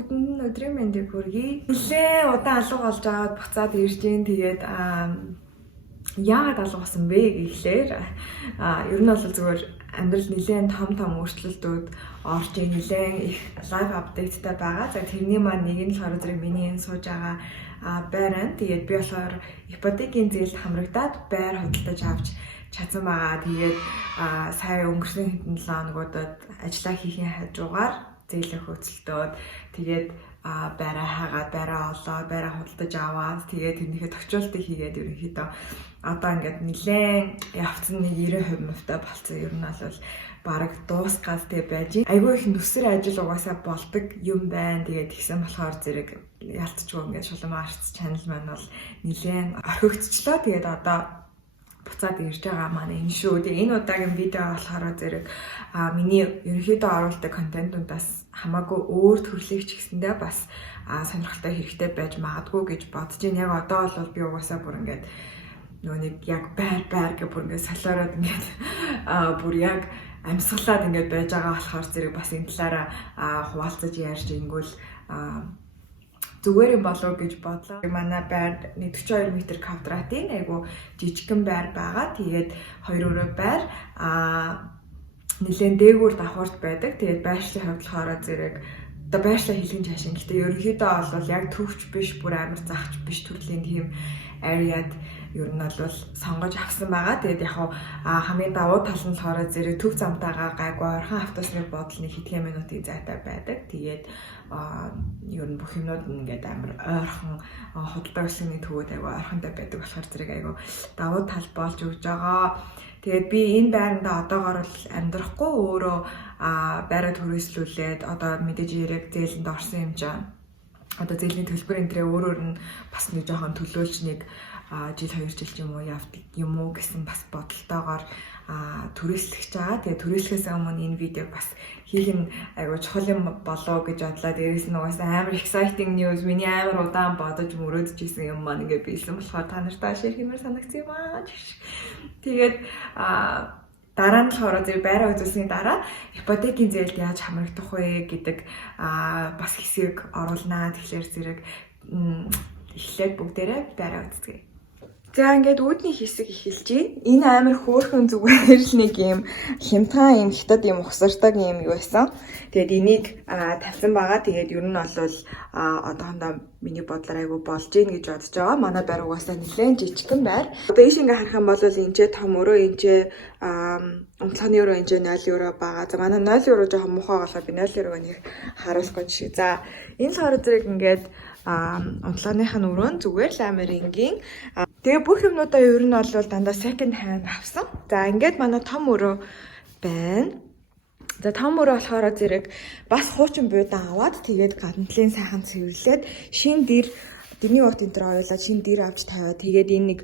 бүгдэнд нь өдрийн мэндийг хүргэе. Нэлээд удаан алга болж аваад буцаад ирж гин. Тэгээд яагаад алга болсон бэ гэхлээр ер нь бол зүгээр амьдрал нэлээд том өөрчлөлтүүд орж ийн, нэлээд их лайв апдейттай байгаа. За тэрний маань нэг нь болохоор зэрэг миний энэ сууж байгаа байр. Тэгээд би болохоор ипотекийн зээлд хамрагдаад байр худалдаж авч чадсан байгаа. Тэгээд сая өнгөрсөн хэдэн 7 хоногудад ажиллаа хийхийн хажуугаар зээлээ хөөцөлдөөд тэгээд байраа хаагаад байраа олоод байраа худалдаж аваад тэгээд тэрнийхээ тохиолдолтыг хийгээд ерөнхийдөө одоо ингээд нэлээд явцсан нэг 90% та болцсон. Ер нь бол бараг дуусгаад тэг байж. Айгүй их нүсэр ажил угаасаа болдог юм байна. Тэгээд тэгсэн болохоор зэрэг ялцчихгүй ингээд шулам арц чанал маань бол нэлээд орхигдчихлоо. Тэгээд одоо буцаад ирж байгаа маань энэ шүү. Тэгээ энэ удаагийн видео болохоор зэрэг миний ерөнхийдөө оруулдаг контентуудаас хамаагүй өөр төрлийг ч гэсэндээ бас сонирхолтой хэрэгтэй байж магадгүй гэж бодож байна. Яг одоо бол би угаасаа бүр ингээд нөгөө нэг яг байр гэх бүр ингээд солиороод ингээд бүр яг амьсгалаад ингээд байж байгаа болохоор зэрэг бас энэ талаараа хуваалцаж ярьж ингүүл зүгээр юм болов гэж бодлоо. Манай байр 42 м квадратын айгу жижигхэн байр байгаа. Тэгээд 2 өрөө байр нэлээд дээгүүр давхурд байдаг. Тэгээд байршлын хувьд болохоор зэрэг одоо байршлаа хэлхэн чашин. Гэхдээ ерөнхийдөө бол яг төвч биш, бүр амар захч биш төрлийн тийм ареад ер нь бол сонгож авсан байгаа. Тэгээд яг хамгийн давуу тал нь болохоор зэрэг төв замтайгаа гайгүй орхон автобусны бодол нэг хэдхэн минутын зайтай байдаг. Тэгээд ер нь бүх юмнууд ингээд амар ойрхон худалдаа өсгөний төвүүд айгүй ойрхонтой байдаг болохоор зэрэг айгүй давуу тал болж өгж байгаа. Тэгээд би энэ байранда одоогоор бол амьдрахгүй өөрөө байраа төрөөслүүлээд одоо мэдээж яг зээлэнд орсон юм жаа. Одоо зээлийн төлбөр энтрээ өөрөөр нь бас нэг жоохон төлөөлж нэг жил 2 жил ч юм уу явдаг юм уу гэсэн бас бодолтойгоор түрээслэх байгаа. Тэгээ түрээслэхээс өмнө энэ видеог бас хийх нь айгүй чухал юм болоо гэж бодлоо. Дээрээс нь угаасаа амар exciting news, миний амар удаан бодож мөрөөдөж исэн юм маань ингээд биелсэн болохоор та нартай шеэр хиймээр санагдсан юм аа. Тэгээд дараа нь болохоор зэрэг байраа үзүүлсний дараа ипотекийн зээлд яаж хамрагдах вэ гэдэг бас хэсэг оруулнаа. Тэгэхээр зэрэг эхлээд бүгдээрээ байраа үзье. За ингээд үүдний хэсэг эхэлж байна. Энэ амар хөөрхөн зүгээр л нэг юм хямдхан юм хятад юм ухсардаг юм юу байсан. Тэгээд энийг тавьсан байгаа. Тэгээд ер нь бол одоохондоо миний бодлоор айгүй болж гин гэж бодож байгаа. Манай байр угаасаа нэлээд жижигхэн байр. Бэйш ингээ харах юм бол энэчээ том өрөө, энэчээ онцлогны өрөө, энэчээ 0 евро байгаа. За манай 0 евро жоохон муухай болохоор би 0 еврог нэг харуулахгүй жишээ. За энэ болохоор зэрэг ингээд онцлогных нь өрөө нь зүгээр л амар энгийн. Тэгээ бүх юмнуудаа ер нь бол дандаа second hand авсан. За ингээд манай том өрөө байна. За том өрөө болохоор зэрэг бас хуучин буудан аваад тэгээд гантлын сайхан цэвэрлээд шин дэрний урт энэ төр оюулаад шин дэр авч тавиад тэгээд энэ нэг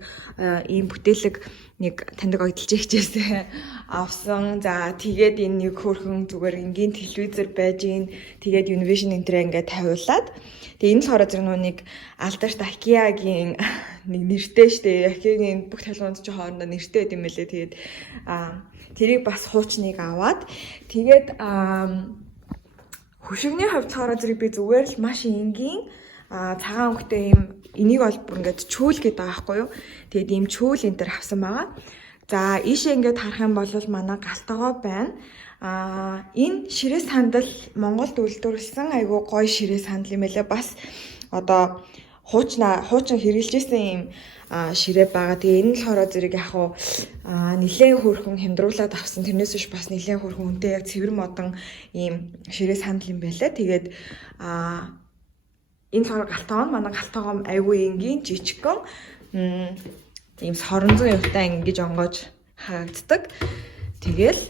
ийм бүтээлэг нэг таньдаг ойдолжигчээс авсан. За тэгээд энэ нэг хөөрхөн зүгээр энгийн телевизэр байж гин. Тэгээд Univision энэ төр ингээд тавиулаад тэгээ энэ л хороо зэрэг нэг Alberta IKEA-гийн нэг нэртэй штэ. IKEA-гийн бүх талбарт ч хоорондоо нэртэй байт юм лээ. Тэгээд тэрийг бас хуучныг аваад тэгээд хөшигний хувьд болохоор зэрэг би зүгээр л маш энгийн цагаан өнгөтэй юм энийг бол бүр ингээд чүүл гэдэг байгаа байхгүй юу. Тэгээд ийм чүүл энэ төр авсан байгаа. За ийшээ ингээд харах юм бол манай галтгоо байна. Энэ ширээ сандал Монголд үйлдвэрлэсэн айгүй гоё ширээ сандал юм байлаа. Бас одоо хуучин хэрэгжилжсэн юм ширээ байгаа. Тэгээ энэ л хороо зэрэг яг хуу нэлээд хөөрхөн хямдруулаад авсан. Тэрнээс биш бас нэлээд хөөрхөн үнэтэй яг цэвэр модон ийм ширээ сандал юм байлаа. Тэгээд энэ хороо галтгоо манай галтгоо айгүй энгийн жижигхэн ийм соронзон явтай ингэж онгоож харагддаг. Тэгэл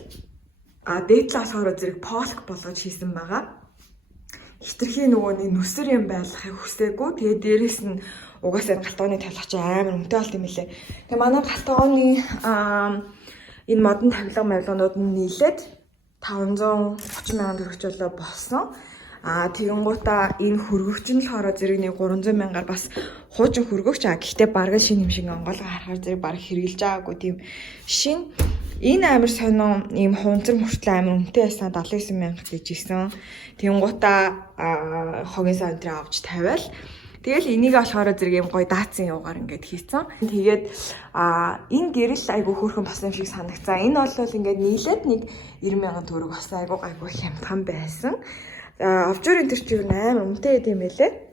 дээд талаас хороо зэрэг полк болгож хийсэн байгаа. Хитрхийн нөгөө нэг нүсэр юм байлгахыг хүсээгүй. Тэгээ дээрэс нь угаасаа галтгооны тавилгач амар өмтэй болт юм лээ. Тэгээ манай галтгооны энэ модон тавилганууд нь нийлээд 530,000 төгрөгчлөө болсон. Тэгэнгуутаа энэ хөргөгч нь болохоор зэрэг нэг 300,000-аар бас хуучин хөргөгч. Гэхдээ бараг шинэ юм шиг онгоолгоо харахаар зэрэг бараг хэрэгжилж байгаагүй тийм шин Энэ амар сонио ийм хунцар мөртлөө амар үнэтэй байсан 79,000 гэж ийсэн. Тэнгуудаа хогийн сантраа авч тавиал. Тэгэл энийг болохоор зэрэг юм гоё даацсан явгаар ингээд хийцэн. Тэгээд энэ гэрэл айгу хөөрхөн басан юм шиг санагцсан. Энэ бол ингээд нийлээд нэг 90,000 төгрөг болсон айгу хямдхан байсан. Авчуурын тэр чинь амар үнэтэй юм байлээ.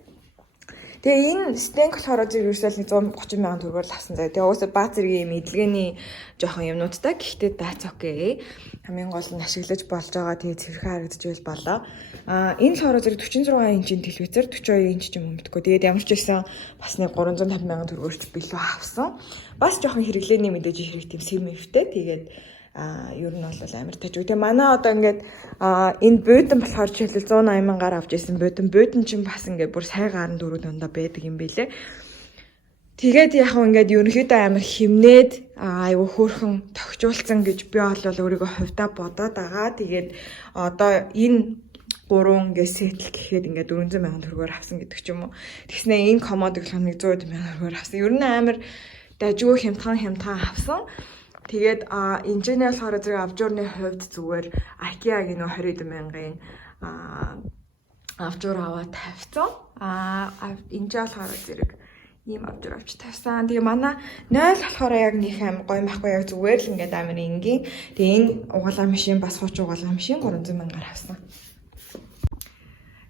Тэгээ энэ стенк болохоор зэрэг ерөөсөө 130,000 төгрөгөөр л авсан заяа. Тэгээ уусаа бааз зэргийн мэдлэгээний жоохон юмнуудтай. Гэхдээ дац окей. Хамгийн гол нь ашиглаж болж байгаа. Тэгээ цэвэрхэн харагдчихвэл болоо. Энэ болохоор зэрэг 46 инчийн телевизээр 42 инч юм мэдгүй. Тэгээд ямар ч байсан бас нэг 350,000 төгрөгөөр ч билүү авсан. Бас жоохон хэрэглээний мэдээж хэрэг тийм сэм-мэвтэй. Тэгээд ер нь бол амар тажиг. Тэгээ манай одоо ингээд энэ буудан болохоор жишээлбэл 180,000-аар авч ирсэн буудан чинь бас ингээд бүр сая гарan дөрөв дандаа байдаг юм бэлээ. Тэгээд яг хөө ингээд ерөнхийдөө амар химнээд айгу хөөрхөн тогтжуулсан гэж би бол өөрийгөө хувьдаа бодоод байгаа. Тэгээд одоо энэ 3 ингээд сетл гэхэд ингээд 400,000 төгрөгөөр авсан гэдэг ч юм уу. Тэгснэ энэ комод гэхэл 100,000 төгрөгөөр авсан. Ер нь амар дажгүй хямдхан авсан. Тэгээд инженер болохоор зэрэг авжуурны хувьд зүгээр IKEA-гийн 20,000-ын авжуур аваад тавьсан. Инженер болохоор зэрэг ийм авжуур авч тавьсан. Тэгээ манай 0 болохоор яг нэг аим гоё махгүй яг зүгээр л ингээд амар энгийн. Тэгээ энэ угаалгын машин бас хуучин угаалгын машин 300,000-аар авсан.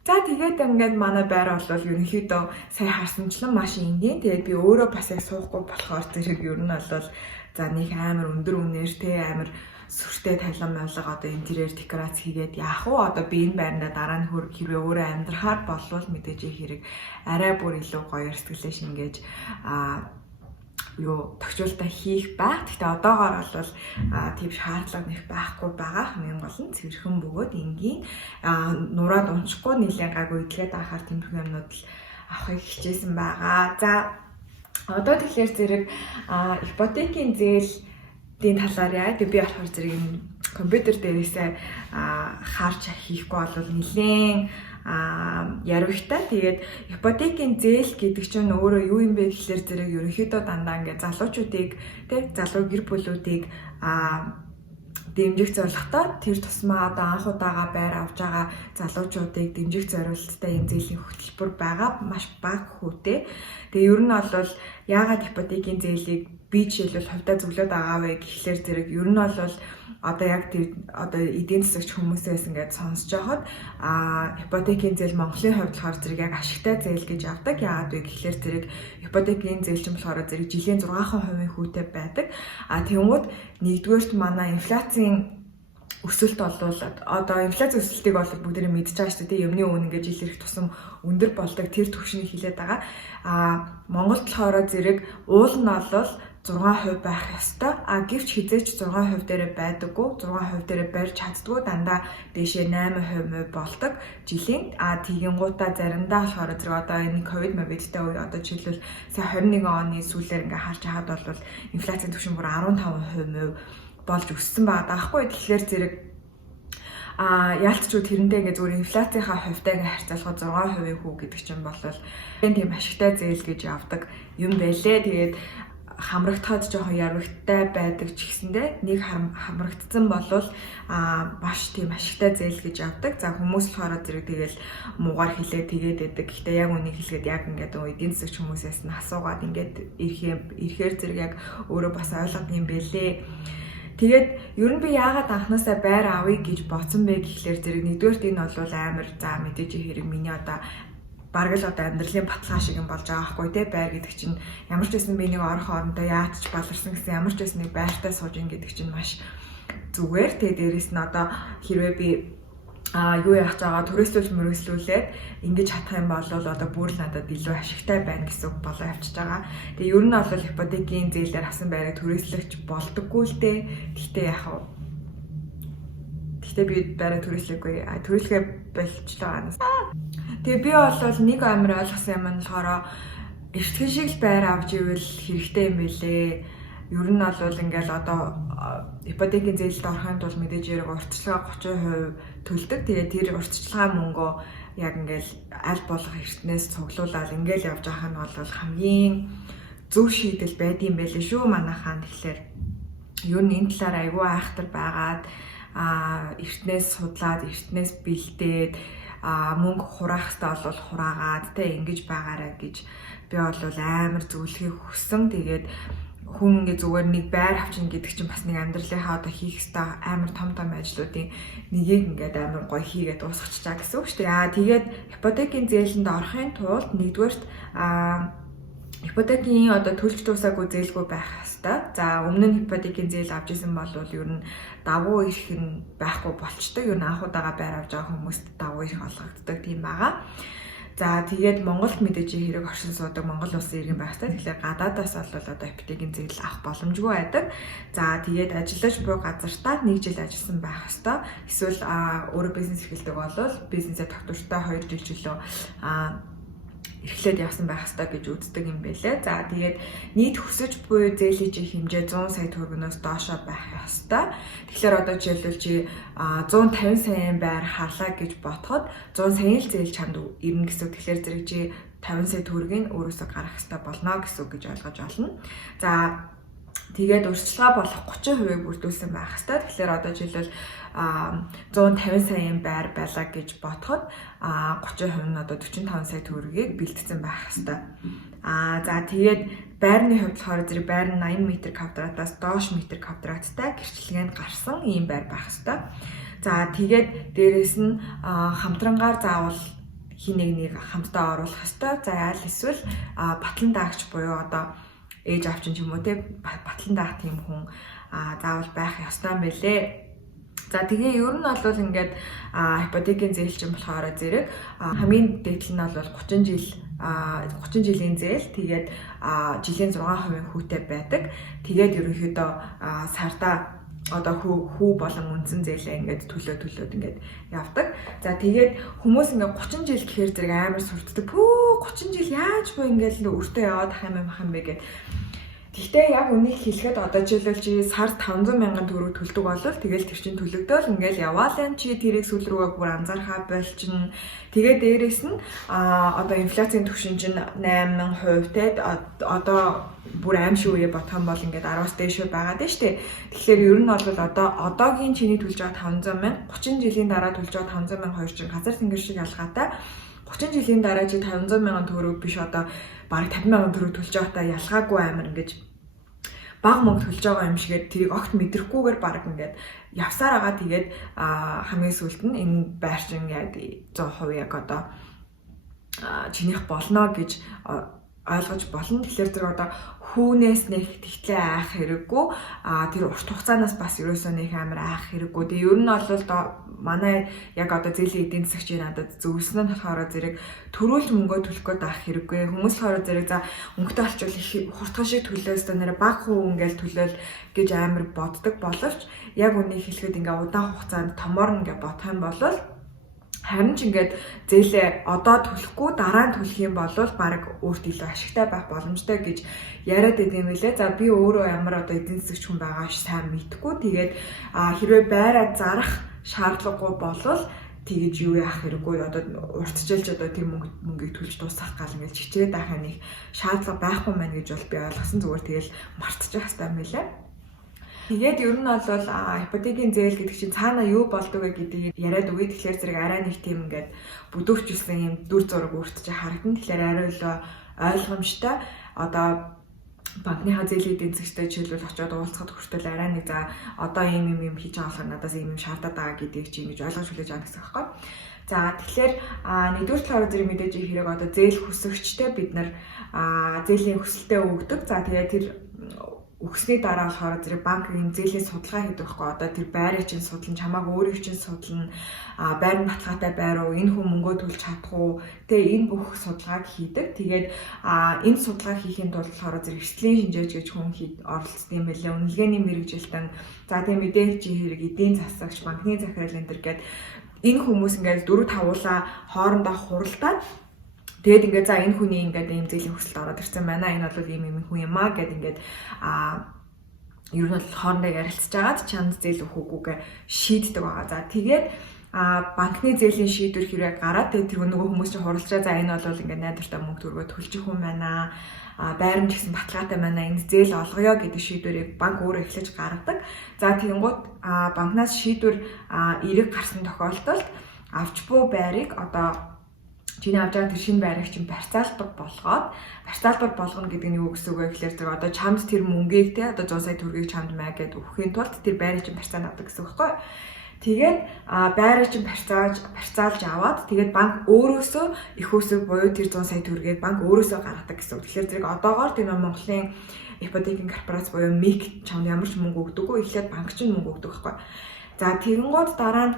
За тэгээд ингээд манай байр бол ерөнхийдөө сая харсанчлан маш энгийн. Тэгээд би өөрөө бас яг суухгүй болохоор зэрэг ер нь бол за нэг амар өндөр үнээртэй амар сүртэй тавилан мавлага одоо интерьер декорац хийгээд яах вэ? Одоо би энэ байранда дараа нь хэрвээ өөрөө амьдрахаар болвол мэдээж хэрэг арай бүр илүү гоё сэтгэлээ шингээж тогтчуултаа хийх байх. Гэхдээ одоогоор бол тийм шаардлага нэг байхгүй байгаа. Хамгийн гол нь цэвэрхэн бөгөөд энгийн нураад унчихгүй нэлээд гайгүй идэлгээд авахар тиймэрхүү юмнууд л авахыг хичээсэн байгаа. За одоо тэгэхээр зэрэг ипотекийн зээлийн талаар яа. Тэг би болохоор зэрэг компьютер дээрээсээ харж хийхгүй бол нэлээд яривхтай. Тэгээд ипотекийн зээл гэдэг чинь өөрөө юу юм бэ гэхэлэр зэрэг ерөнхийдөө дандаа ингээд залуучуудыг залуу гэр бүлүүдийг дэмжих зорилготой тэр тусмаа одоо анх удаага байр авж байгаа залуучуудыг дэмжих зорилттой энэ зээлийн хөтөлбөр байгаа маш бага хүүтэй. Тэгээ ер нь бол яагаад ипотекийн зээлийг би жишээлбэл хувьдаа зөвлөд байгаа вэ гэхлээр зэрэг ер нь бол одоо яг тэр одоо эдийн засагч хүмүүсээс ингээд сонсож байхад ипотекийн зээл Монголын хувьд болохоор зэрэг яг ашигтай зээл гэж авдаг. Яагаад вэ гэхлээр зэрэг ипотекийн зээл чинь болохоор зэрэг жилийн 6% хүүтэй байдаг. Тэнгууд нэгдүгээрт манай инфляцийн өсөлт болвол одоо инфляци өсөлтийг бол бүгдээ мэдж байгаа шүү дээ. Юмны үн ингээд жил ирэх тусам өндөр болдог тэр түвшнийг хилээд байгаа. Монголд болохоор зэрэг уул нь бол 6% байх ёстой. Гэвч хизээч 6% дээрээ байдаггүй. 6% дээрээ барьж чаддгүй. Дандаа дээшээ 8% болдог жилийн. Тэгэнгუутаа заримдаа болохоор зэрэг одоо энэ ковид мобидтэй үе одоо жишээлбэл сая 21 оны сүүлээр ингээ харж хаад бол инфляцийн түвшин бүр 15% болж өссөн байгаа даахгүй. Тэгэхээр зэрэг яалтчгүй тэрнтэй ингээ зүгээр инфляцийнхаа хувьтай ингээ харьцуулахад 6% хүү гэдэг чинь бол тийм ашигтай зээл гэж явдаг юм байлээ. Тэгээд хамрагдахад жоохон ярвагтай байдаг ч гэсэндээ нэг хамрагдсан болвол маш тийм ашигтай зээл гэж авдаг. За хүмүүс болохоор зэрэг тэгэл муугаар хэлээ тэгээд байдаг. Гэхдээ яг үнийг хэлгээд яг ингээд эдийн засагч хүмүүсээс нь асуугаад ингээд ирэхээр зэрэг яг өөрөө бас ойлгох юм бэлээ. Тэгээд ер нь би яагаад анхнаасаа байр авъя гэж бодсон бэ гэхлээр зэрэг нэгдүгээрт энэ бол амар за мэдээж хэрэг миний одоо бараг л одоо амьдралын баталгаа шиг юм болж байгаа хгүй тий байр гэдэг чинь ямар ч байсан би нэг орох орондоо яач баларсан гэсэн ямар ч байсан нэг байртай сууж ин гэдэг чинь маш зүгээр. Тэгээ дээрэс нь одоо хэрвээ би юу яах чагаа мөрөслүүлээд ингэж чадах юм бол одоо бүр л надад илүү ашигтай байна гэсэн үг болоо явчихж байгаа. Тэгээ ер нь бол ипотекийн зээлээр авсан байраа түрээслэгч болдоггүй л дээ. Гэхдээ би байраа түрээслэхгүй түрээслэхэ болчихлоо. Тэгээ би бол нэг амар ойлгосон юм нь болохоор эртхэн шиг л байр авч ивэл хэрэгтэй юм билээ. Ер нь бол ингээл одоо ипотекийн зээлд орохын тулд мэдээж хэрэг урьдчилгаа 30% төлдөг. Тэгээ тэр урьдчилгаа мөнгөө яг ингээл аль болох эртнээс цуглуулаад ингээл явж байгаа нь бол хамгийн зөв шийдэл байдсан байлээ шүү манайхаа. Тэгэхээр ер нь энэ талаар айгүй айхтар байгаад эртнээс судлаад эртнээс бэлдээд мөнгө хураах хэрэгтэй бол хураагаад тэ ингэж байгаарай гэж би бол амар зөвлөхийг хүссэн. Тэгээд хүн ингээ зүгээр нэг байр авчин гэдэг чинь бас нэг амьдралынхаа одоо хийх ёстой амар том ажлуудын нэгийг ингээд амар гоё хийгээд дуусгачихаа гэсэн үг шүү дээ. Тэгээд ипотекийн зээлэнд орохын тулд нэгдүгээрт ипотекийн одоо төлж дуусаагүй зээлгүй байх хэвээр. За өмнө нь ипотекийн зээл авч исэн бол ер нь давуу эрх нь байхгүй болчтой. Ер нь анхудаага байр авч байгаа хүмүүст давуу эрх олгогддог тийм байгаа. За тэгээд Монголд мэдээж хэрэг оршин суудаг Монгол улсын иргэн байх хэрэгтэй. Тэгэхээр гадаадаас бол одоо ипотекийн зээл авах боломжгүй байдаг. За тэгээд ажиллаж буй газартаа 1 жил ажилласан байх хэрэгтэй. Эсвэл өөрөө бизнес эрхэлдэг бол бизнесээ тогтвортой 2 жил чөлөө эрхлээд явсан байх хэрэгтэй гэж үздэг юм байлээ. За тэгээд нийт хүсэж буй зээлийн хэмжээ 100 сая төгрөгнөөс доошоо байх ёстой. Тэгэхээр одоо жишээлбэл чи 150 саяын байр харлаа гэж ботход 100 саяын л зээл чамд ирнэ гэсэн. Тэгэхээр зэрэг чи 50 сая төгрөгийг өөрөөсөө гаргах ёстой болно гэсэн үг гэж ойлгож болно. За тэгээд урьдчилгаа болох 30% бүрдүүлсэн байх ёстой. Тэгэхээр одоо жишээлбэл 150 саяын байр байлаа гэж ботход 30% нь одоо 45 сая төгрөгийг бэлтгэсэн байх ёстой. За тэгээд байрны хувьд болохоор зэрэг байр нь 80 м2-аас доош м2-тай гэрчлэгээнд гарсан ийм байр байх ёстой. За тэгээд дээрэс нь хамтрангаар заавал хин нэг хамтдаа оруулах ёстой. За аль эсвэл батлан даагч буюу одоо ээж авчин ч юм уу те батлан даах тийм хүн заавал байх ёстой юм байлээ. За тэгээ ер нь бол ингээд ипотекийн зээл чинь болохоор зэрэг хамгийн дээд нь бол 30 жилийн зээл. Тэгээд жилийн 6% хүүтэй байдаг. Тэгээд ерөнхийдөө сардаа одоо хүү болон үндсэн зээлээ ингээд төлөөд ингээд явдаг. За тэгээд хүмүүс ингээд 30 жил гэхээр зэрэг амар сурддаг. 30 жил яаж бо ингээд л өртөө яваад ах юм бэ гэд. Гэхдээ яг үнийг хэлэхэд одоо жишээлбэл чи сард 500 мянган төгрөг төлдөг бол тэгэл тэр чинь төлөгдөөл ингээл яваалаа чи тэрийг сүүл рүүгээ бүр анзаархаа болчин. Тэгээд дээрэс нь одоо инфляцийн түвшин чинь 8% те одоо бүр аимшиг үе ботхон бол ингээд 10-аас дээш байгаад байна шүү дээ. Тэгэхээр ер нь бол одоогийн чиний төлж байгаа 500 мянга 30 жилийн дараа төлж байгаа 500 мянга хоёр чинь газар тэнгэр шиг ялгаатай. 30 жилийн дараа чи 500 мянган төгрөг биш одоо бараг 50 мянган төгрөг төлж байгаатай ялгаагүй амар ингэж баг мөнгө төлж байгаа юм шигээр тэрийг огт мэдрэхгүйгээр бараг ингээд явсаар байгаа. Тэгээд хамгийн сүүлд нь энэ байр чинь яг 100% яг одоо чинийх болно гэж ойлгож болно. Тэгэхээр тэр одоо хүүнээс нэг тэгтлээ айх хэрэггүй. Тэр урт хугацаанаас бас ерөөсөө нэг амар айх хэрэггүй. Тэгээ ер нь бол манай яг одоо зээлийн эдийн засагчийн надад зөвлөсөн нь болохоор зэрэг төрүүлж мөнгөө төлөх гээд авах хэрэггүй. Хүмүүс болохоор зэрэг за өнгөтэй олчвол их хурдхан шиг төлөөсөө нэр баг хүү ингээл төлөөл гэж амар боддог боловч яг үнийг хэлэхэд ингээ удаан хугацаанд томоор ингээ бодох юм бол харин ч ингээд зээлээ одоо төлөхгүй дараа нь төлөх юм бол баг өөрт илүү ашигтай байх боломжтой гэж яриад идэм билээ. За би өөрөө ямар одоо эдийн засагч хүн байгаа ш сайн мэдгүй. Тэгээд хэрвээ байраа зарах шаардлагагүй болвол тэгэж юу яах хэрэггүй. Одоо уртчилж одоо тэр мөнгийг төлж дуусгах гал ингээд чичээд байхаа нэг шаардлага байхгүй маань гэж бол би ойлгосон. Зүгээр тэгэл мартчих хэвээр юм билээ. Тэгээд ер нь бол ипотекийн зээл гэдэг чинь цаана юу болдог вэ гэдгийг яриад өгье. Тэгэхээр зэрэг арай нэг тийм ингээд бүдүүрчүүлсэн юм дүр зураг өөртөө харагдана. Тэгэхээр арай л ойлгомжтой одоо банкныхаа зээлийн эдийн засагчтай жишээлбэл очиод уулзахад хүртэл арай нэг за одоо ийм хийж байгаа болохоор надаас ийм шаардаад байгаа гэдгийг чи ингэж ойлгож хүлээж авах гэсэн байхгүй. За тэгэхээр нэгдүгээр талаараа зэрэг мэдээж хэрэг одоо зээл хүсэгчтэй бид нар зээлийн хүсэлтээ өгдөг. За тэгээд тэр өгсний дараа болохоор зэрэг банк ийм зээлийн судалгаа хийдэг байхгүй. Одоо тэр байрыг чинь судлан чамааг өөрийг чинь судлан байр нь баталгаатай байр уу, энэ хүн мөнгөө төлж чадах уу, тэгээ энэ бүх судалгааг хийдэг. Тэгээд энэ судалгаа хийхин тулд болохоор зэрэг эрсдлийн шинжээч гэж хүн оролцдог юм байлээ. Үнэлгээний мэргэжилтэн, за тэгээ мэдээж хэрэг эдийн засагч, банкны захирал энэ төр гээд энэ хүмүүс ингээд 4-5 уулаа хоорондоо хуралдаад тэгээд ингээд за энэ хүний ингээд ийм зээлийн хүсэлт ороод ирсэн байна. Энэ бол ийм хүн юм аа гэд ингээд ер нь хоорондоо ярилцж агаад чанд зээл өгөхгүйгээ шийддэг байгаа. За тэгээд банкны зээлийн шийдвэр хэрэг гараад тэр нөгөө хүмүүс чинь хуралчаа за энэ бол ингээд найдвартай мөнгө төргөө төлчих юм байна. Байрамж гэсэн баталгаатай байна. Энд зээл олгоё гэдэг шийдвэрийг банк өөрөө эхлэж гаргадаг. За тэгэнгუთ банкнаас шийдвэр эрэг гарсан тохиолдолд авч буй байрыг одоо чиний авч байгаа тэр шинэ байрыг чинь барьцаалбар болгоно гэдэг нь юу гэсэн үг вэ гэхээр зэрэг одоо чамд тэр мөнгийг те одоо 100 сая төгрөгийг чамд маяг гэдээ өгөхийн тулд тэр байрыг чинь барьцаана авдаг гэсэн үг байхгүй. Тэгээд байрыг чинь барьцаалж аваад тэгээд банк өөрөөсөө их үсэг буюу тэр 100 сая төгрөгийг банк өөрөөсөө гаргадаг гэсэн үг. Тэгэхээр зэрэг одоогоор тэр Монголын ипотекийн корпорац буюу МИК чамд ямар ч мөнгө өгдөггүй эхлээд банк чинь мөнгө өгдөг байхгүй. За тэгэнгუთ дараа нь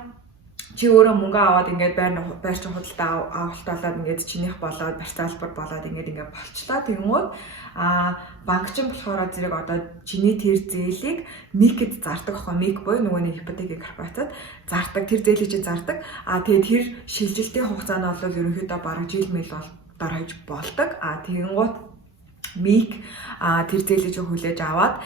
чи өөрөө мөнгө аваад ингээд байр чинь худалдаа авалт болоод ингээд чинийх болоод барьцаалбар болоод ингээд болчлаа. Тэгэнгүүт банк чинь болохоор зэрэг одоо чиний тэр зээлийг МИК-д зардаг хоо МИК буюу нөгөө нэг ипотекийн корпорацид зардаг тэр зээлийг чинь зардаг. Тэгээд тэр шилжилтийн хугацаа нь бол ерөнхийдөө бараг жил мэл дор хаяж болдог. Тэгэнгүүт МИК тэр зээлийг чинь хүлээж аваад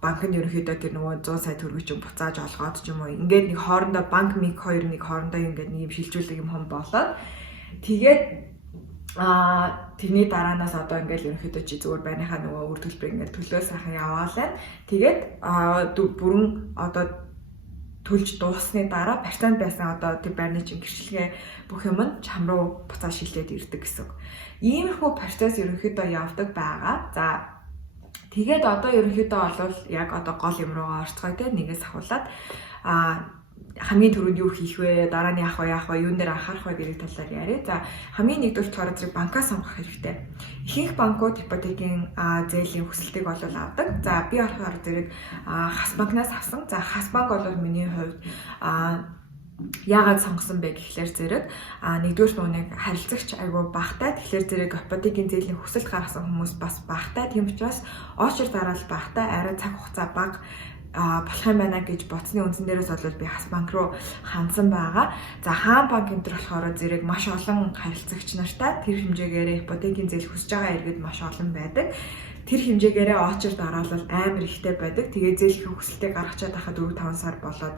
банк нь ерөнхийдөө тэр нөгөө 100 сая төгрөгийг чинь буцааж олгоод ч юм уу ингээд нэг хоорондоо банк МИК хоёр нэг хоорондоо ингээд нэг юм шилжүүлдэг юм болоод тэгээд тэрний дараанаас одоо ингээд ерөнхийдөө чи зүгээр байрныхаа нөгөө үр төлбөрийг ингээд төлөө сайхан яваалаа. Тэгээд бүрэн одоо төлж дуусны дараа барьцаанд байсан одоо тэр байрны чинь гэрчлэгээ бүх юм нь чам руу буцаа шилжээд ирдэг гэсэн. Иймэрхүү процесс ерөнхийдөө явдаг байгаа. За тэгээд одоо ерөнхийдөө бол яг одоо гол юм руугаа орцгоё те нэгээс ахуулаад хамгийн түрүүнд юу хийх вэ? Дараа нь яах вэ? Юун дээр анхаарах вэ гэдэг талаар яриа. За хамгийн нэгдүгээр болохоор зэрэг банкаа сонгох хэрэгтэй. Ихэнх банкуд ипотекийн зээлийн хүсэлтийг бол авдаг. За би болохоор зэрэг хас банкнаас авсан. За хас банк бол миний хувьд яагаад сонгосон бэ гэхлээр зэрэг нэгдүгээр нүунийг харилцагч айгүй багтай. Тэгэхээр зэрэг ипотекийн зээлийн хүсэлт гаргасан хүмүүс бас багтай. Тийм учраас очир дараал багтай, арай цаг хугацаа бага болох юм байна гэж бодсны үндсэн дээрээс бол би хас банк руу хандсан байгаа. За хаан банк энэ төр болохоор зэрэг маш олон харилцагч нартай тэр хэмжээгээр ипотекийн зээл хүсэж байгаа иргэд маш олон байдаг. Тэр хэмжээгээрээ очир дараалал амар ихтэй байдаг. Тэгээ зээлийн хүсэлтийг гаргачаад байхад 4-5 сар болоод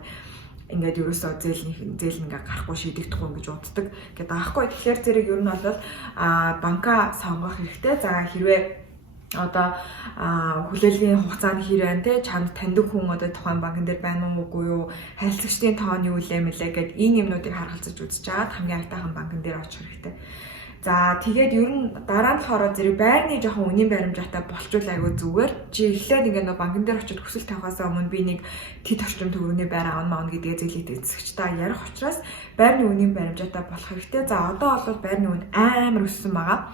ингээд ерөөсөө зээл ингээ гарахгүй шийдэгдэхгүй гэж уддаг гэдэг аахгүй. Тэгэхээр зэрэг ер нь бол банка сонгох хэрэгтэй. За хэрвээ одоо хүлээлгийн хугацаанд хэрэг те чамд таньдаг хүн одоо тухайн банкн дээр байна уугүй юу, харилцагчдын тоо нь юу лээ мэлээ гэд энэ юмнуудыг харгалзаж үзэж чаад хамгийн айтайхан банкн дээр очих хэрэгтэй. За тэгээд ер нь дараа нь болохоор зэрэг байрны жоохон үнийн баримжаатай болчвол айгүй зүгээр. Чи эхлээд ингээд нөө банкн дээр очиод хүсэлт тавихаас өмнө би нэг тэт орчим төгрөгийн байр аавна гэдгээ зээлээд эзэгчтэй ярих учраас байрны үнийн баримжаатай болох хэрэгтэй. За одоо бол байрны үн амар өссөн байгаа.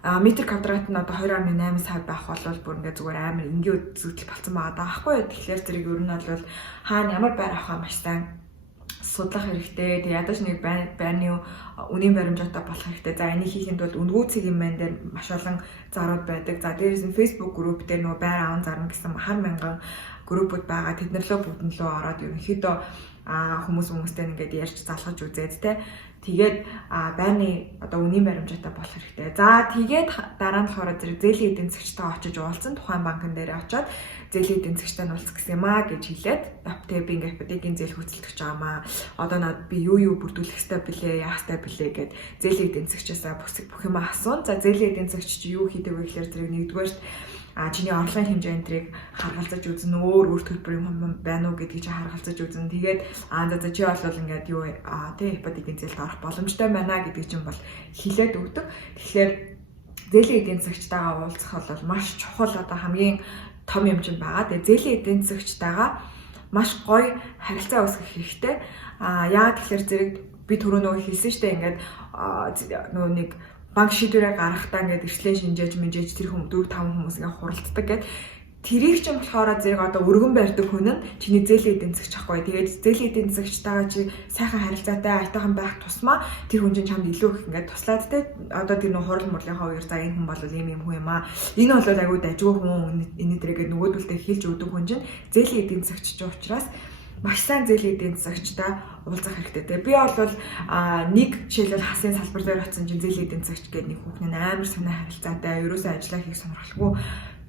Метр квадрат нь одоо 2.8 сая байх бол бүр ингээд зүгээр амар энгийн үзэгдэл болсон байгаа даахгүй. Тэгэхээр зэрэг ер нь бол хаана ямар байр авах маш сайн судлах хэрэгтэй. Тэгээ ядаж нэг байрны үнийн баримжаатай болох хэрэгтэй. За энийг хийхэд бол үндгүү цэгийн мэн дээр маш олон зарууд байдаг. За дээрээс нь Facebook групп дээр нөгөө байр аван зарна гэсэн хар мянган группуд байгаа. Тэднэрлөө бүднлөө ороод ерөнхийдөө хүмүүстэй ингээд ярьж залгаж үзээд те. Тэгээд байрны одоо үнийн баримжаатай болох хэрэгтэй. За тэгээд дараа нь болохоор зэрэг зээлийн эдийн засгчтай очиж уулзсан тухайн банкн дээр очиод зээлийн эдийн засгчтай нь уулзах гэсэн юм аа гэж хэлээд тэгээ би ингээд ипотекийн зээл хөдөлгөж байгаамаа. Одоо надад би юу бүрдүүлэх хэрэгтэй билээ, яах хэрэгтэй билээ гэд зээлийн эдийн засгчаасаа бүх юм асуун. За зээлийн эдийн засгч чи юу хийдэг вэ гэхээр зэрэг нэгдүгээр чиний орлогын хэмжээ энтрийг харгалзаж үзэн өөр төлбөр юм байна уу гэдгийг чи харгалзаж үзэн. Тэгээд за чи бол ингээд юу тий ипотекийн зээлд орох боломжтой байна гэдгийг чинь бол хэлээд өгдөг. Тэгэхээр зээлийн эдийн засгчтайгаа уулзах бол маш чухал одоо хамгийн том юм чинь байгаа. Тэгээд зээлийн эдийн засгчтайгаа маш гоё харилцаа үүсгэх хэрэгтэй. Яагаад тэгэхээр зэрэг би түрүү нөгөө хэлсэн шүү дээ ингээд нөгөө нэг банк шийдвэрээ гаргахтаа ингээд эрхлэн шинжээж тэр 4-5 хүмүүс ингээд хуралддаг гэд тэрийг ч юм болохоор зэрэг одоо өргөн барьдаг хүн нь чиний зээлийн эдийн засгч ахгүй. Тэгээд зээлийн эдийн засгчтайгаа чи сайхан харилцаатай айтайхан байх тусмаа тэр хүн чинь чамд илүү их ингээд туслаад те одоо тэр нөх хурал мурлынхаа үеэр за энэ хүн бол ийм хүн юм аа. Энэ бол аюу дажгүй хүн энэ дээрээ нөгөөдөлтэй хэлж өгдөг хүн чинь зээлийн эдийн засгч учраас маш сайн зээлийн эдийн засгчтай уулзах хэрэгтэй. Тэгээ би бол нэг жишээлбэл хасын салбар дээр очсон чинь зээлийн эдийн засгч гэдэг нэг хүүхэн амар сонир харилцаатай, ерөөсөө ажиллаа хийх сонирхолгүй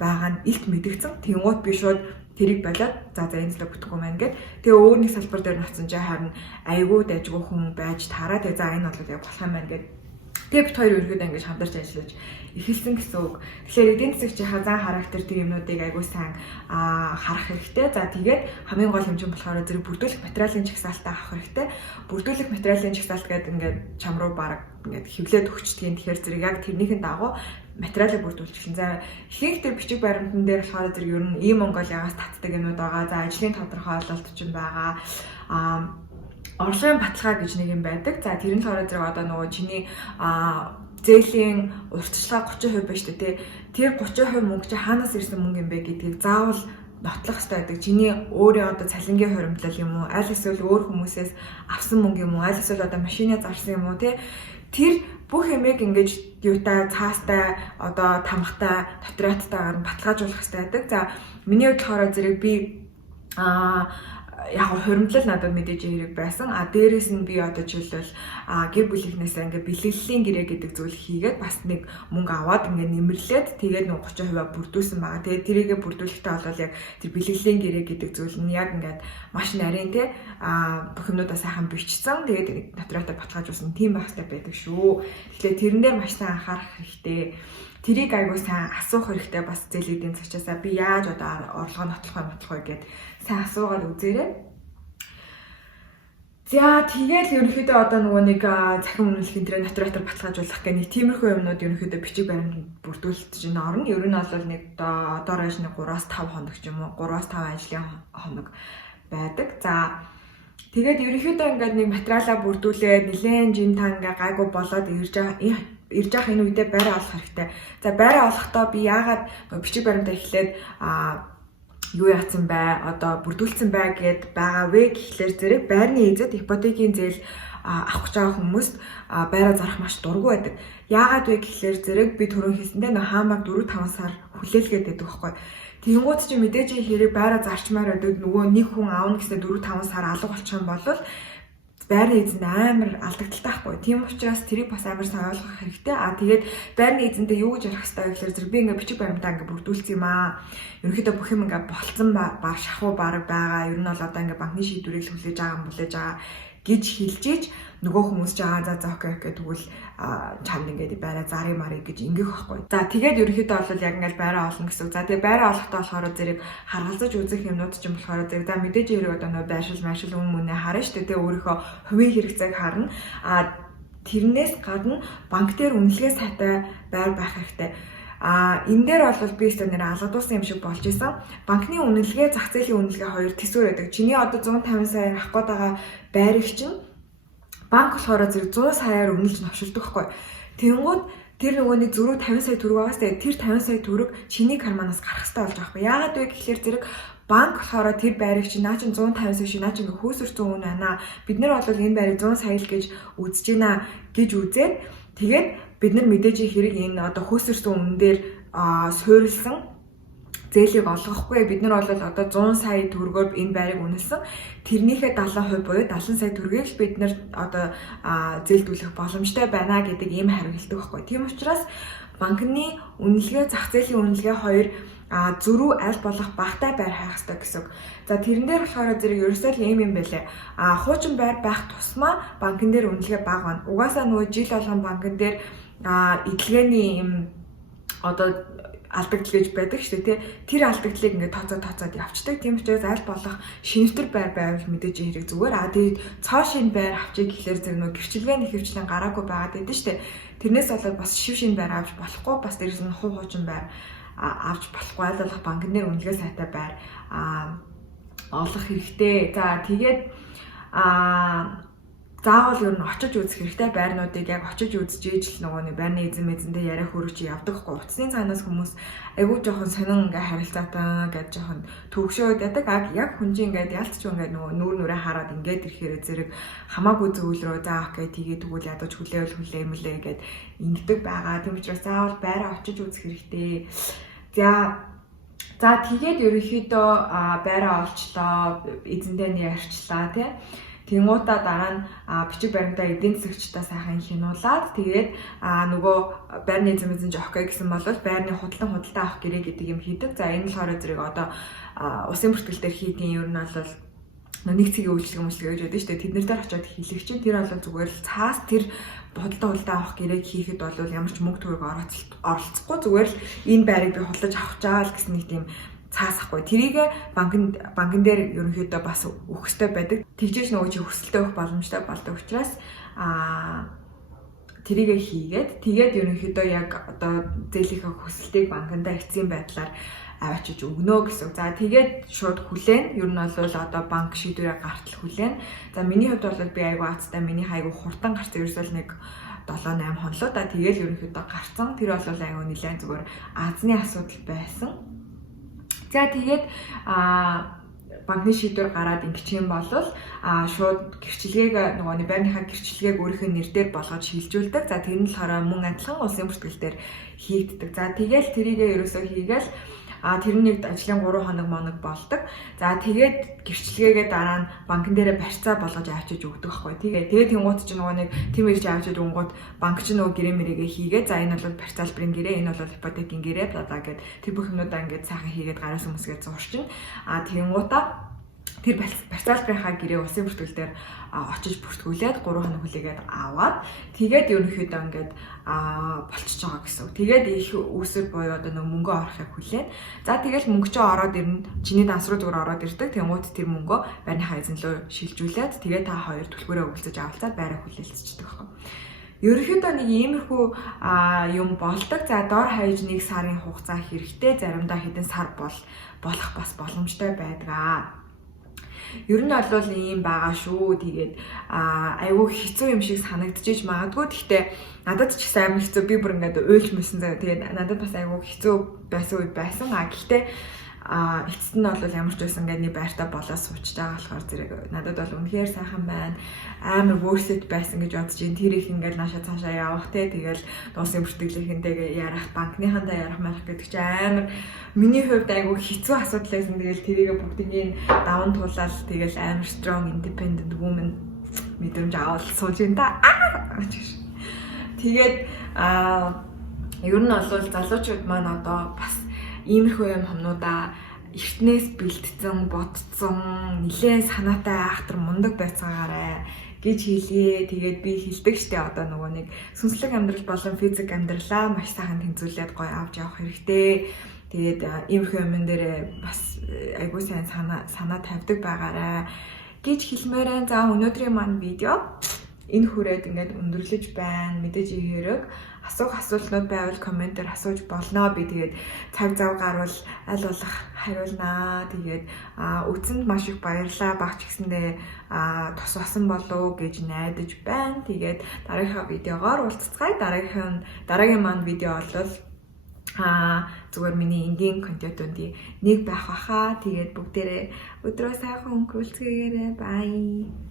байгаа нь илт мэдгдсэн. Тэнгуут би шууд тэрийг болоод за энэ зүйл бүтэхгүй маань гэд. Тэгээ өөр нэг салбар дээр ноцсон чинь харин айгүй дайггүй хүн байж таараа тэгээ за энэ бол яг болох юм байна гэд. Тэгээ бит хоёр ерөөдөө ингэж хамтарч ажиллаж эхэлсэн гэсэн үг. Тэгэхээр эдийн засгийн хазаан характер тэр юмнуудыг айгүй сайн харах хэрэгтэй. За тэгээд хамгийн гол хэмжээ болохоор зэрэг бүрдүүлэх материалын чагсаалтаа авах хэрэгтэй. Бүрдүүлэх материалын чагсаалт гэдэг ингээд чам руу баг ингээд хевлээд өгчдгийг. Тэгэхээр зэрэг яг тэрнийхэн дагуу материалыг бүрдүүлчихсэн. За ихэнх тэр бичиг баримтан дээр болохоор зэрэг ер нь ийм Монголиагаас татдаг юмнууд байгаа. За ажлын тодорхойлолт ч юм байгаа. Орлогын баталгаа гэж нэг юм байдаг. За тэр нь болохоор зэрэг одоо нөгөө чиний зээлийн урьдчилгаа 30% байна шүү дээ. Тэр 30% мөнгө чи хаанаас ирсэн мөнгө юм бэ гэдгийг заавал нотлох хэрэгтэй байдаг. Чиний өөрийн одоо цалингийн хуримтлал юм уу? Аль эсвэл өөр хүмүүсээс авсан мөнгө юм уу? Аль эсвэл одоо машины зарсан юм уу? Тэр бүх юмыг ингэж юутай цаастай одоо тамгатай дотрооттайгаар баталгаажуулах хэрэгтэй байдаг. За миний хувьд болохоор зэрэг би яг хуримтлал надад мэдээж хэрэг байсан. Дээрээс нь би одоо жишээлбэл гэр бүлийнхнээс ингээ бэлэглэлийн гэрээ гэдэг зүйл хийгээд бас нэг мөнгө аваад ингээ нэмэрлээд тэгээд нэг 30% бүрдүүлсэн байгаа. Тэгээд тэрийгэ бүрдүүлэхдээ бол яг тэр бэлэглэлийн гэрээ гэдэг зүйл нь яг ингээд маш нарийн бүх юмудаа сайхан бичсэн. Тэгээд натураатай баталгаажуулсан тийм байхтай байдаг шүү. Тэгэхээр тэрэн дээр маш сайн анхаарах хэрэгтэй. Тэрийг айгуу сайн асуух хэрэгтэй бас зээл эдийн засгчаасаа би яаж одоо орлогоо нотлох вэ гэд сайн асуугаад үзээрэй. За тэгээд ерөнхийдөө одоо нөгөө нэг захин үнэлэхийн тэр натуратор баталгаажуулах гэх нэг тиймэрхүү юмнууд ерөнхийдөө бичиг баримтанд бүрдүүлэлт чинь орно. Ер нь бол нэг доорож нэг 3-5 хоног ч юм уу 3-5 ажлын хоног байдаг. За тэгээд ерөнхийдөө ингээд нэг материалаа бүрдүүлээд нэлээд жин тан ингээ гайгүй болоод ирж явах энэ үедээ байраа олох хэрэгтэй. За байраа олохдоо би яагаад бичиг баримтаа эхлээд юу яатсан бай, одоо бүрдүүлсэн бай гэд байгаа вэ гэхлээр зэрэг байрны эзэд ипотекийн зээл авах гэж байгаа хүмүүст байраа зарах маш дургүй байдаг. Яагаад вэ гэхлээр зэрэг би түрүүн хэлсэндээ нөө хаамаг 4-5 сар хүлээлгээд байдаг байхгүй. Тэнгууд чи мэдээж хэрэг байраа зарчмаар байдаг нөгөө нэг хүн аавна гэснээр 4-5 сар алга болчих юм бол байрны эзэнд амар алдагдaltaй байхгүй. Тийм учраас тэрийг бас амар сайн ойлгох хэрэгтэй. Тэгээд байрны эзэндээ юу гэж ярих хэрэгтэй вэ гэхээр зэрэг би ингээ бичиг баримтаа ингээ бүрдүүлсэн юм аа. Ерөнхийдөө бүх юм ингээ болцсон баг шахуу бараг байгаа. Ер нь бол одоо ингээ банкны шийдвэрийг хүлээж байгаа гэж хэлжээж нөгөө хүмүүс ч за окей тэгвэл чамд ингээд байраа зарыг марыг гэж ингэх байхгүй. За тэгээд ерөнхийдөө бол яг ингээд байраа олно гэсэн үг. За тэгээд байраа олохдоо болохоор зэрэг харгалзаж үзэх юмнууд ч юм болохоор зэрэг за мэдээж хэрэг одоо нөгөө байршил өмнө харна шүү дээ. Тэгээд өөрийнхөө хувийн хэрэгцээг харна. Тэрнээс гадна банк дээр үнэлгээ сайтай байр байх хэрэгтэй. Энэ дээр бол би нэр алгадуулсан юм шиг болж исэн. Банкны үнэлгээ, зах зээлийн үнэлгээ хоёр төсвөр байдаг. Чиний одоо 150 сая авах гээд байгаа байрыг чинь банк болохоор зэрэг 100 саяар үнэлж навшилдаг байхгүй. Тэнгууд тэр нөгөөний зөрүү 50 сая төгрөг байгаас тэр 50 сая төгрөг чиний карманаас гарах хэрэгтэй болж байгаа байхгүй. Яагаад вэ гэхээр зэрэг банк болохоор тэр байрыг чинь наа чин 150 сая шиг наа чин хөөсөрсөн үнэ байна. Бид нар бол энэ байрыг 100 сая л гэж үзэж байна гэж үзээд тэгээд бид нар мэдээж хэрэг энэ одоо хөөсөрсөн үнэн дээр суурилсан зээлийг олгохгүй. Бид нар бол одоо 100 сая төгрөгөөр энэ байрыг үнэлсэн. Тэрнийхээ 70% буюу 70 сая төгрөгийг л бид нар одоо зээлдүүлэх боломжтой байна гэдэг ийм хариу хэлдэг байхгүй. Тийм учраас банкны үнэлгээ, зах зээлийн үнэлгээ хоёр зөрүү аль болох багтай байр хайх хэрэгтэй гэсэн үг. За тэрэн дээр болохоор зэрэг ерөөсөө л ийм юм байлээ. Хуучин байр байх тусмаа банкн дээр үнэлгээ бага байна. Угаасаа нөгөө жил болгон банкн дээр эдлгээний юм одоо алдагдал гэж байдаг шүү дээ. Тэр алдагдлыг ингээд тооцоод явцдаг. Тийм учраас аль болох шинжтэр байр байвал мэдээж хэрэг зүгээр. Тэгээд цоо шин байр авчиг гэхлээр зэрэг нөгөө гэрчилгээний хөвчлэн гараагүй байгаад байдаг шүү дээ. Тэрнээс болоод бас шив шин байр авч болохгүй. Бас дээрээс нь хуучин байр авч болохгүй. Аль болох банкны үнэлгээ сайтай байр олох хэрэгтэй. За тэгээд заавал ер нь очиж үзэх хэрэгтэй. Байрнуудыг яг очиж үзэж ижил нөгөө нэг байрны эзэндээ яриа хөрөч явдаг хгүй. Утасны цаанаас хүмүүс айгүй жоохон сонин ингээ харилцаатай гэж жоохон төгшөөд байдаг. Яг хүн чинь ингээ ялцч ингээ нөгөө нүрээ хараад ингээд ирэхээр зэрэг хамаагүй зүйл рүү за окей тэгээ тэгвэл ядаж хүлээмлээ гэд ингэдэг байгаа. Тийм учраас заавал байраа очиж үзэх хэрэгтэй. За тэгээд ерөнхийдөө байраа олчлоо, эзэндээ ярьчлаа тий. Тэнгуудаа дараа нь бичиг баримтаа эдийн засагчдаа сайхан хянуулаад тэгээд нөгөө байрны эзэн жоох гэсэн бол байрны худалдан авах гэрээ гэдэг юм хийдэг. За энэ болохоор зэрэг одоо усын бүртгэл дээр хийдгийн ер нь бол нэг цэгийн үйлчлэг гэж байдаг шүү дээ. Тэднэр дээр очиод хийлгэх чинь тэр бол зүгээр л цаас тэр худалдан авах гэрээг хийхэд бол ямар ч мөнгө төгрөг оролцохгүй зүгээр л энэ байрыг би худалдаж авах чаал гэсэн нэг тийм цаасахгүй. Тэрийг банкн дээр ерөнхийдөө бас өгөхтэй байдаг. Тэгжээж нөгөө чи өсөлтөө өгөх боломжтой болдог учраас тэрийг хийгээд тэгээд ерөнхийдөө яг одоо зээлийнхээ хүсэлтийг банкндаа эцсийн байдлаар аваачиж өгнө гэсэн. За тэгээд шууд хүлээн. Ер нь бол одоо банк шийдвэрээ гартал хүлээн. За миний хувьд бол би айгу аацтай миний айгу хурдан гарсан ерөөсөө нэг 7-8 хонлоо да. Тэгээд ерөнхийдөө гарсан. Тэр бол айгу нэлээд зүгээр Азны асуудал байсан. За тэгээд банкны шийдвэр гараад ингэчих юм бол шууд гэрчлэгийг нөгөө байрныхаа гэрчлэгийг өөрийнхөө нэр дээр болгож шилжүүлдэг. За тэр нь болохоор мөн адилхан улсын бүртгэл дээр хийгддэг. За тэгээд тэрийгээ ерөөсөө хийгээл тэрнийг ажлын 3 хоног болдог. За тэгээд гэрчлэгээгээ дараа нь банкн дээрээ барьцаа болгож авчиж өгдөг байхгүй. Тэгээд тэнгуут чинь нөгөө нэг тийм ирж авчиж өгөнгүүт банк чинь нөгөө гэрээ мэрээгээ хийгээ. За энэ бол барьцаалбарын гэрээ, энэ бол ипотекийн гэрээ бла гэд тэр бүх юмудаа ингээд сайхан хийгээд гараас хүмүүсгээд зурчин. Тэнгуутаа тэр барьцаалбарынхаа гэрээ улсын бүртгэл дээр очиж бүртгүүлээд 3 хоног хүлээгээд аваад тэгээд ерөнхийдөө ингээд болчихж байгаа гэсэн. Тэгээд их үсэр буюу одоо нэг мөнгө орохыг хүлээн. За тэгээд мөнгө ч ороод ирнэ. Чиний данс руу зүгээр ороод ирдэг. Тэнгууд тэр мөнгөө байрныхаа эзэн рүү шилжүүлээд тэгээд та хоёр түлхүүрээ өвлөж авалцаад байраа хүлээлцчихдэг байхгүй. Ерөнхийдөө нэг иймэрхүү юм болдог. За дор хаяж 1 сарын хугацаа хэрэгтэй. Заримдаа хэдэн сар болох бас боломжтой байдаг. Ер нь бол ийм байгаа шүү. Тэгээд айгүй хэцүү юм шиг санагдчихэж магадгүй. Гэхдээ надад ч гэсэн амар хэцүү. Би бүр ингээд уйлж мэсэн заяа. Тэгээд надад бас айгүй хэцүү байсан үед байсан. Гэхдээ эцэст нь бол ямар ч байсан ингээд нэг байртаа болоод сууч байгаа болохоор зэрэг надад бол үнэхээр сайхан байна. Амар worth байсан гэж бодож ин тэр их ингээд наашаа цаашаа явах те. Тэгэл дуусын бүртгэлийнхэнтэйгээ ярах, банкныхантай ярах гэдэг чинь амар миний хувьд айгүй хэцүү асуудал байсан. Тэгэл тэрийг бүгдийг даван туулаад тэгэл амар strong independent woman мэдрэмж аваад сууж ин да. Тэгээд ер нь бол залуучууд маань одоо бас иймэрхүү юм хомнуудаа эртнээс бэлтцэн, бодцсон, нилээн санаатай ахтар мундаг байцаагаарай гэж хэлье. Тэгээд би хэлдэг штэ одоо нөгөө нэг сүнслэг амьдрал болон физик амьдралаа маш сайхан тэнцвүүлээд гоё авч явах хэрэгтэй. Тэгээд иймэрхүү юмн дээр бас айгуу сайн санаа тавьдаг байгаарай гэж хэлмээрэн. За өнөөдрийн маань видео энэ хүрээд ингээд өндөрлөж байна. Мэдээж хэрэг асуух асуултууд байвал комментээр асууж болно. Би тэгээд цаг зав гарвал аль болох хариулнаа. Тэгээд үцэнд маш их баярлалаа. Багч гэсэндээ тус басан болов гэж найдаж байна. Тэгээд дараагийнхаа видеогоор уулзцгаая. Дараагийн маань видео бол зүгээр миний энгийн контентуудын нэг байх баха. Тэгээд бүгдээрээ өдрөө сайхан өнгөрүүлцгээгээрэй. Бай.